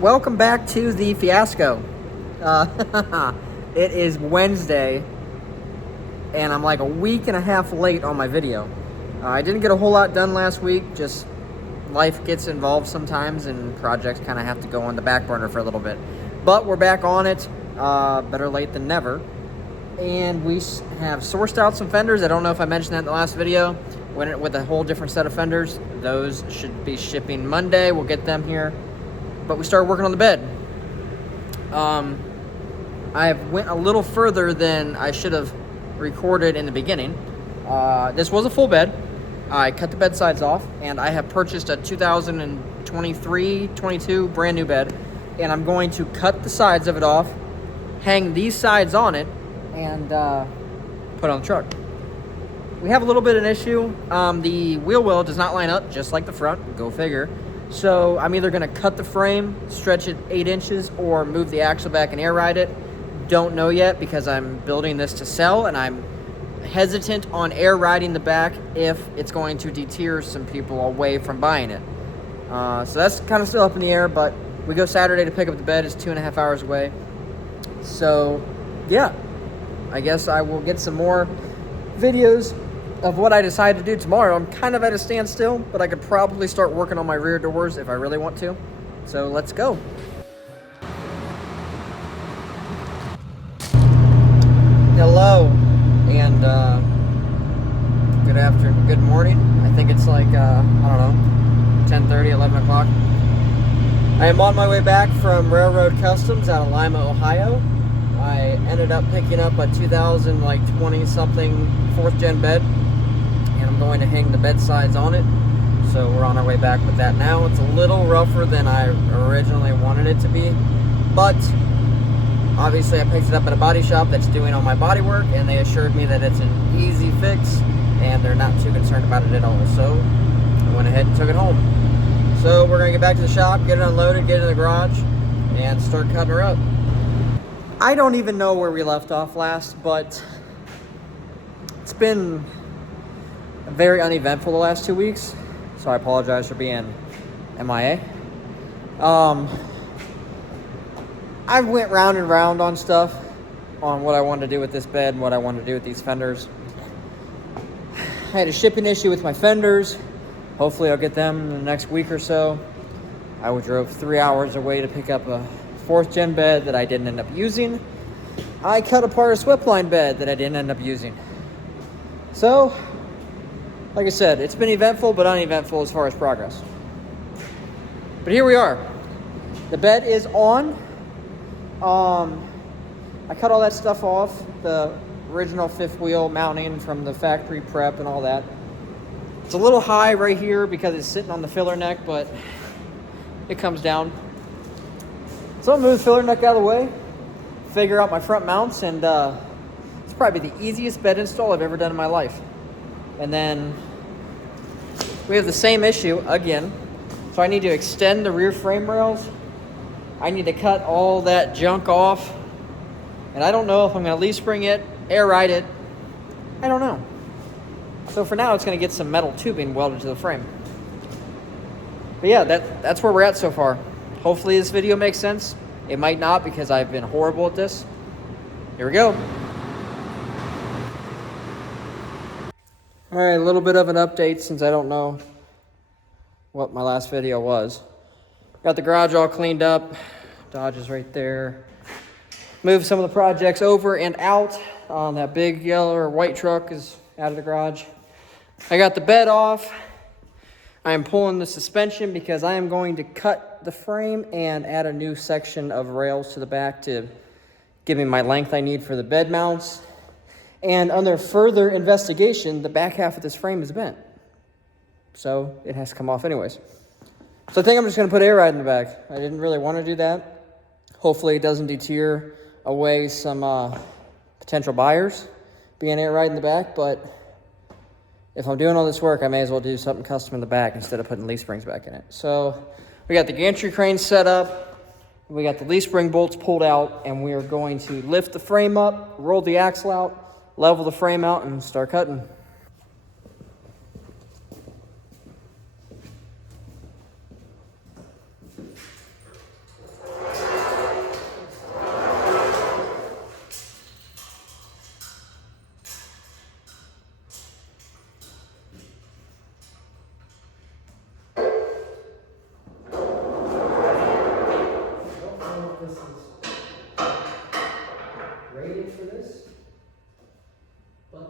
Welcome back to the fiasco. It is Wednesday, and I'm like a week and a half late on my video. I didn't get a whole lot done last week, just life gets involved sometimes, and projects kind of have to go on the back burner for a little bit. But we're back on it, better late than never. And we have sourced out some fenders. I don't know if I mentioned that in the last video. Went with a whole different set of fenders. Those should be shipping Monday. We'll get them here. But we started working on the bed. I went a little further than I should have recorded in the beginning. This was a full bed. I cut the bed sides off, and I have purchased a 2023-22 brand new bed, and I'm going to cut the sides of it off, hang these sides on it, and put it on the truck. We have a little bit of an issue. The wheel well does not line up just like the front. Go figure. So I'm either going to cut the frame, stretch it 8 inches, or move the axle back and air ride it. Don't know yet because I'm building this to sell, and I'm hesitant on air riding the back if it's going to deter some people away from buying it. So that's kind of still up in the air, but we go Saturday to pick up the bed. It's 2.5 hours away. So yeah, I guess I will get some more videos of what I decide to do tomorrow. I'm kind of at a standstill, but I could probably start working on my rear doors if I really want to. So let's go. Hello, and good morning. I think it's like, I don't know, 10:30, 11 o'clock. I am on my way back from Railroad Customs out of Lima, Ohio. I ended up picking up a 2020-something 4th gen bed, and I'm going to hang the bed sides on it. So we're on our way back with that now. It's a little rougher than I originally wanted it to be, but obviously I picked it up at a body shop that's doing all my body work, and they assured me that it's an easy fix, and they're not too concerned about it at all. So I went ahead and took it home. So we're going to get back to the shop, get it unloaded, get it in the garage, and start cutting her up. I don't even know where we left off last, but it's been very uneventful the last 2 weeks, so I apologize for being MIA. I went round and round on stuff, on what I wanted to do with this bed and what I wanted to do with these fenders. I had a shipping issue with my fenders. Hopefully I'll get them in the next week or so. I drove 3 hours away to pick up a 4th gen bed that I didn't end up using. I cut apart a Sweptline bed that I didn't end up using. So, like I said, it's been eventful but uneventful as far as progress. But here we are. The bed is on. I cut all that stuff off, the original 5th wheel mounting from the factory prep and all that. It's a little high right here because it's sitting on the filler neck, but it comes down. So I'll move the filler neck out of the way, figure out my front mounts, and it's probably the easiest bed install I've ever done in my life. And then we have the same issue again. So I need to extend the rear frame rails. I need to cut all that junk off. And I don't know if I'm going to leaf spring it, air ride it. I don't know. So for now, it's going to get some metal tubing welded to the frame. But yeah, that's where we're at so far. Hopefully this video makes sense. It might not because I've been horrible at this. Here we go. All right, a little bit of an update since I don't know what my last video was. Got the garage all cleaned up. Dodge is right there. Moved some of the projects over and out. That big yellow or white truck is out of the garage. I got the bed off. I am pulling the suspension because I am going to cut the frame and add a new section of rails to the back to give me my length I need for the bed mounts. And under further investigation, the back half of this frame is bent. So it has to come off anyways. So I think I'm just going to put air ride in the back. I didn't really want to do that. Hopefully it doesn't deter away some potential buyers being air ride in the back, but if I'm doing all this work, I may as well do something custom in the back instead of putting leaf springs back in it. So we got the gantry crane set up. We got the leaf spring bolts pulled out, and we are going to lift the frame up, roll the axle out, level the frame out, and start cutting. this, but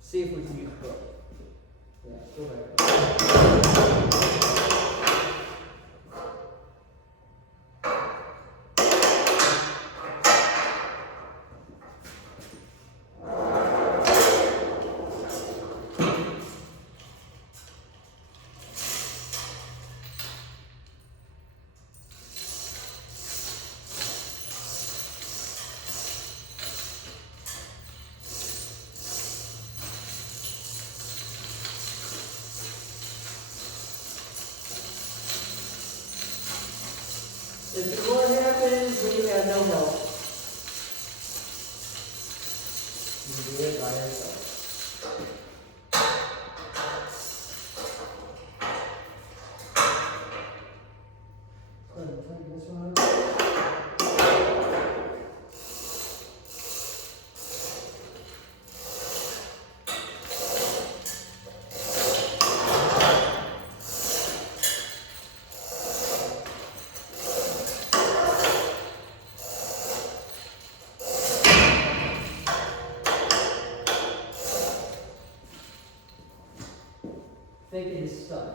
see if we can get the hook. Yeah, still there. This is what happens when you have no help. You do it by yourself. Go ahead and take this one out. I think it is stuck.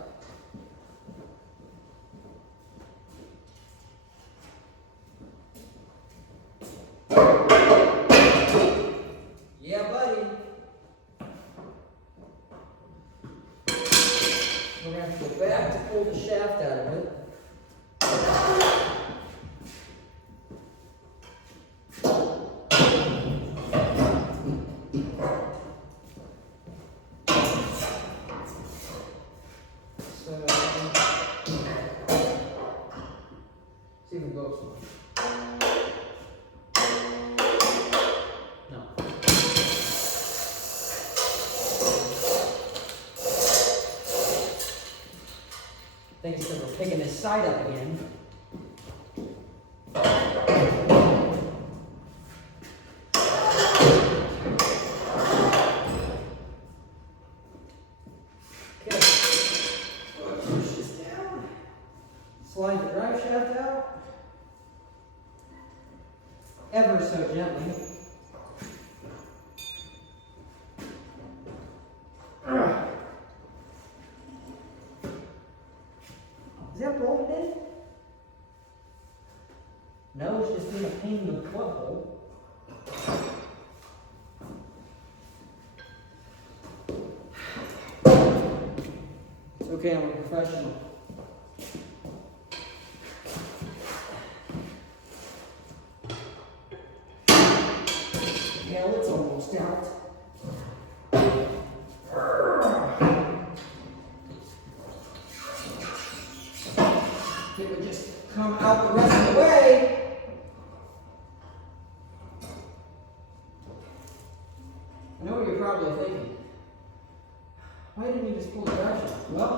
Yeah, buddy. We're going to have to go back to pull the shaft out of it. See if it goes. No. I think it's because we're picking this side up again. Okay. Push this down. Slide the drive shaft out. Ever so gently. Is that bolted in? No, it's just being a pain in the butthole. It's okay, I'm a professional. Yeah, it's almost out. If it would just come out the rest of the way. I know what you're probably thinking. Why didn't you just pull the drive shaft? Well,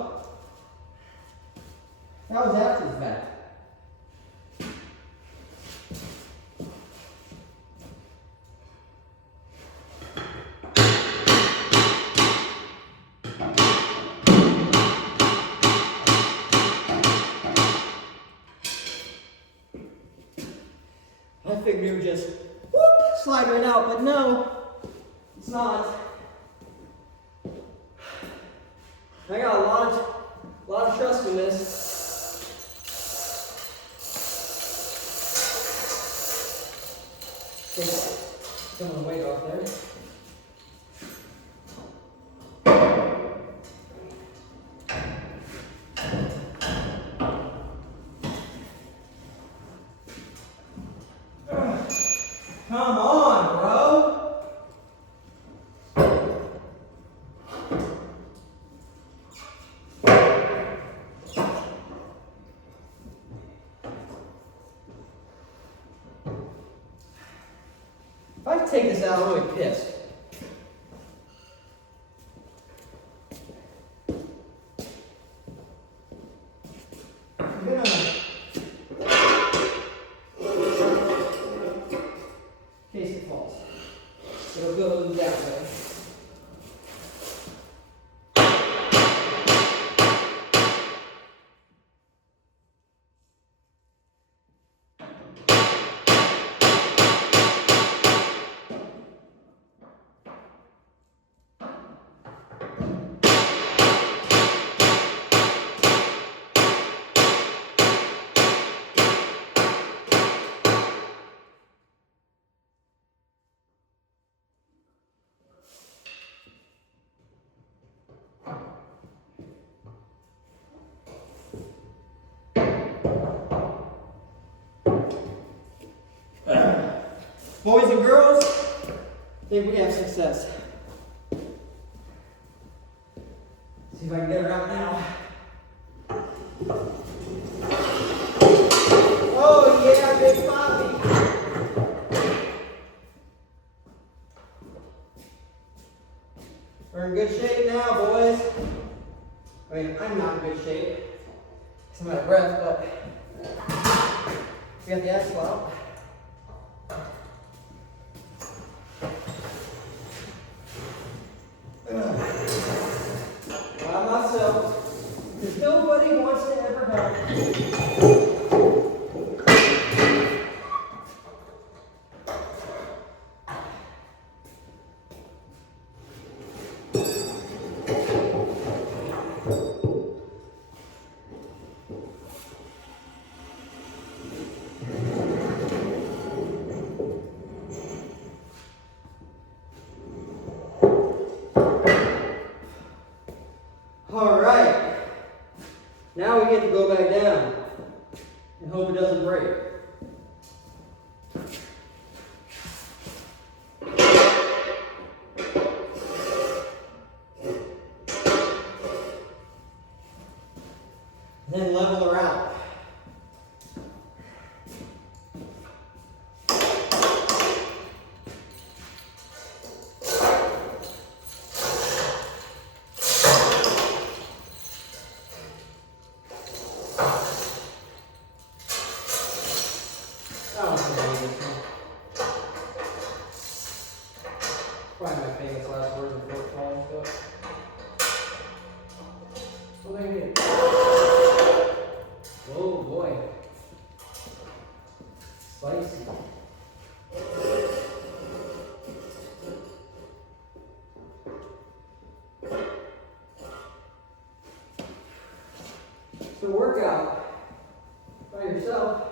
that was after the fact. I figured it would just whoop, slide right out, but no, it's not. I got a lot of trust in this. Take some of the weight off there. Come on, bro. If I take this out, I'm really pissed. I'm gonna Boys and girls, I think we have success. See if I can get her out now. Oh yeah, big Bobby. We're in good shape now, boys. I mean, I'm not in good shape because I'm out of breath, but we got the axle out. By myself, because nobody wants to ever help. All right, now we get to go back down and hope it doesn't break. And then level her out. Probably my famous last words before calling, but what do I do? Oh boy. Spicy. So workout by yourself.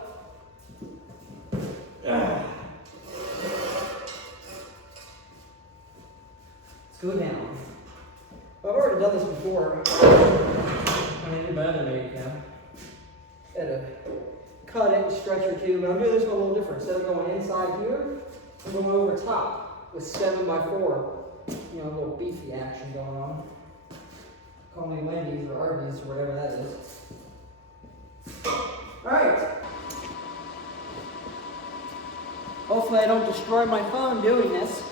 Go down. I've already done this before. I mean, you're better than you can. Had to cut it and stretch or two, but I'm doing this one a little different. Instead of going inside here, I'm going over top with 7x4. You know, a little beefy action going on. Call me Wendy's or Arby's or whatever that is. Alright. Hopefully I don't destroy my phone doing this.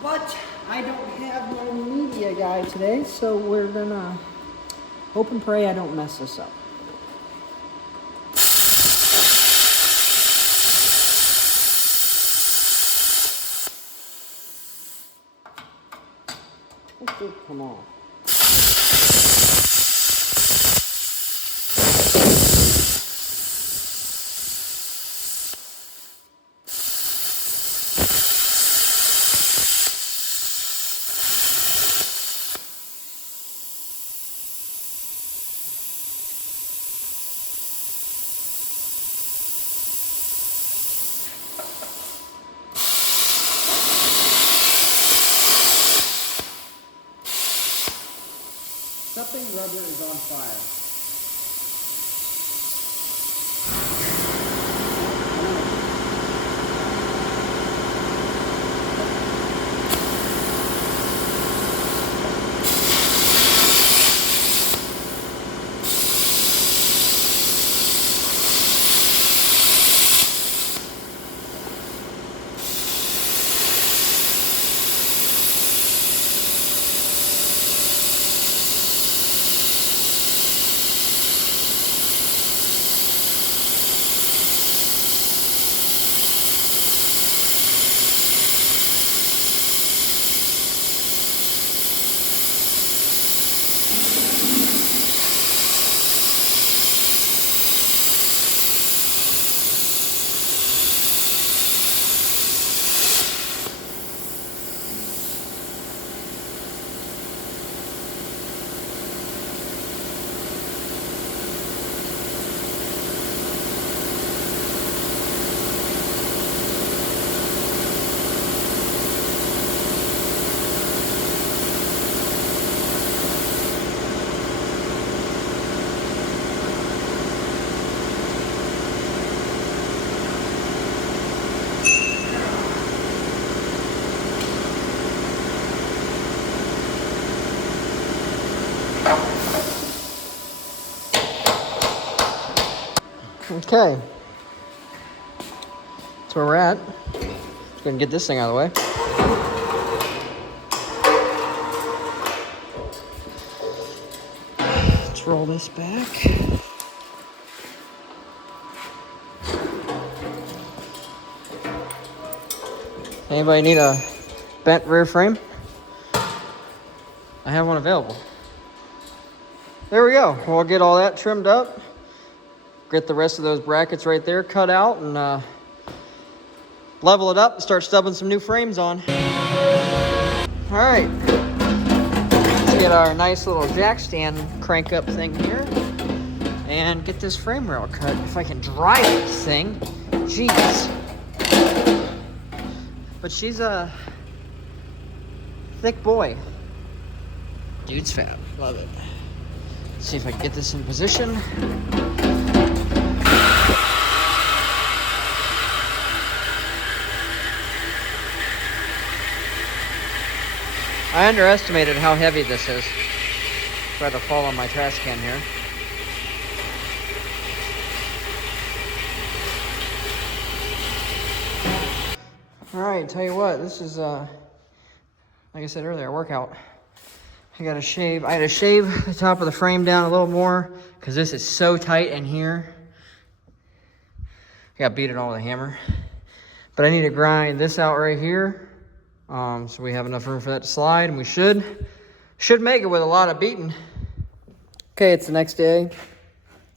But I don't have my media guy today, so we're gonna hope and pray I don't mess this up. It did come off. Something rubber is on fire. Okay. That's where we're at. Let's go ahead and get this thing out of the way. Let's roll this back. Anybody need a bent rear frame? I have one available. There we go. We'll get all that trimmed up. Get the rest of those brackets right there cut out and level it up and start stubbing some new frames on. All right. Let's get our nice little jack stand crank up thing here and get this frame rail cut. If I can drive this thing. Jeez. But she's a thick boy. Dude's fab. Love it. Let's see if I can get this in position. I underestimated how heavy this is. Try to fall on my trash can here. Alright, tell you what, this is, like I said earlier, a workout. I had to shave the top of the frame down a little more because this is so tight in here. I got beat it all with a hammer. But I need to grind this out right here. So we have enough room for that to slide, and we should make it with a lot of beating. Okay, it's the next day,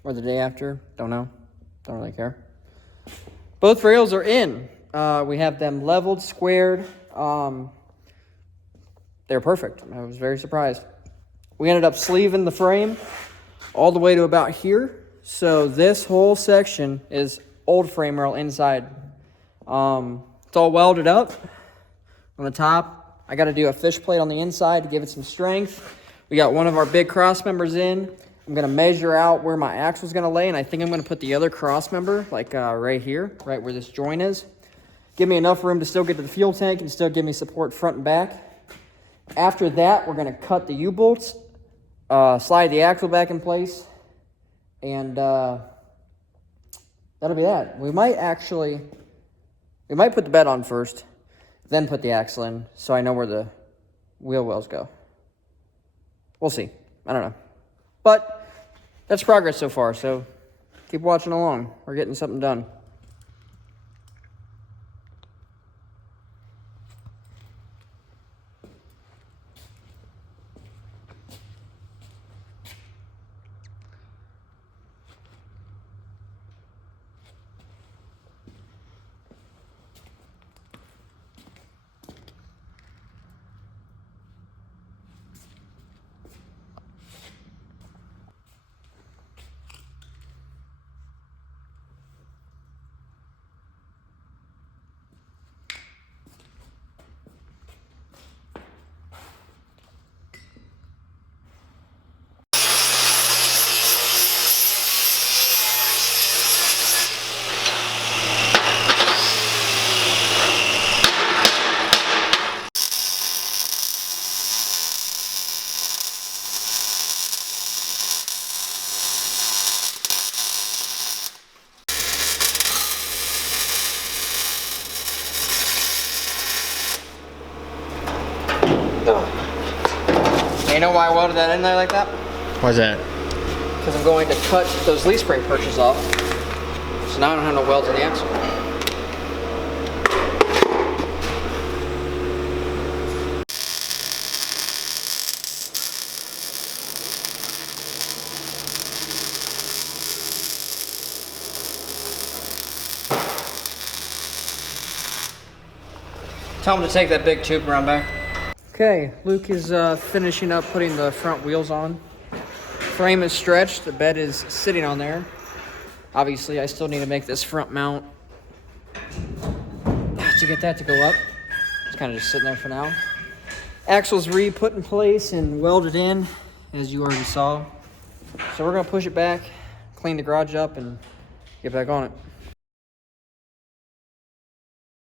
or the day after, don't know, don't really care. Both rails are in. We have them leveled, squared. They're perfect. I was very surprised. We ended up sleeving the frame all the way to about here. So this whole section is old frame rail inside. It's all welded up on the top. I got to do a fish plate on the inside to give it some strength. We got one of our big cross members in. I'm going to measure out where my axle is going to lay, and I think I'm going to put the other cross member like right here, right where this joint is. Give me enough room to still get to the fuel tank and still give me support front and back. After that, we're going to cut the U-bolts, slide the axle back in place, and that'll be that. We might put the bed on first, then put the axle in, so I know where the wheel wells go. We'll see. I don't know. But that's progress so far, so keep watching along. We're getting something done. You know why I welded that in there like that? Why's that? Because I'm going to cut those leaf spring perches off. So now I don't have no welds in the axle. Tell him to take that big tube around back. Okay, Luke is finishing up putting the front wheels on. Frame is stretched, the bed is sitting on there. Obviously, I still need to make this front mount to get that to go up. It's kind of just sitting there for now. Axle's re-put in place and welded in, as you already saw. So we're gonna push it back, clean the garage up, and get back on it.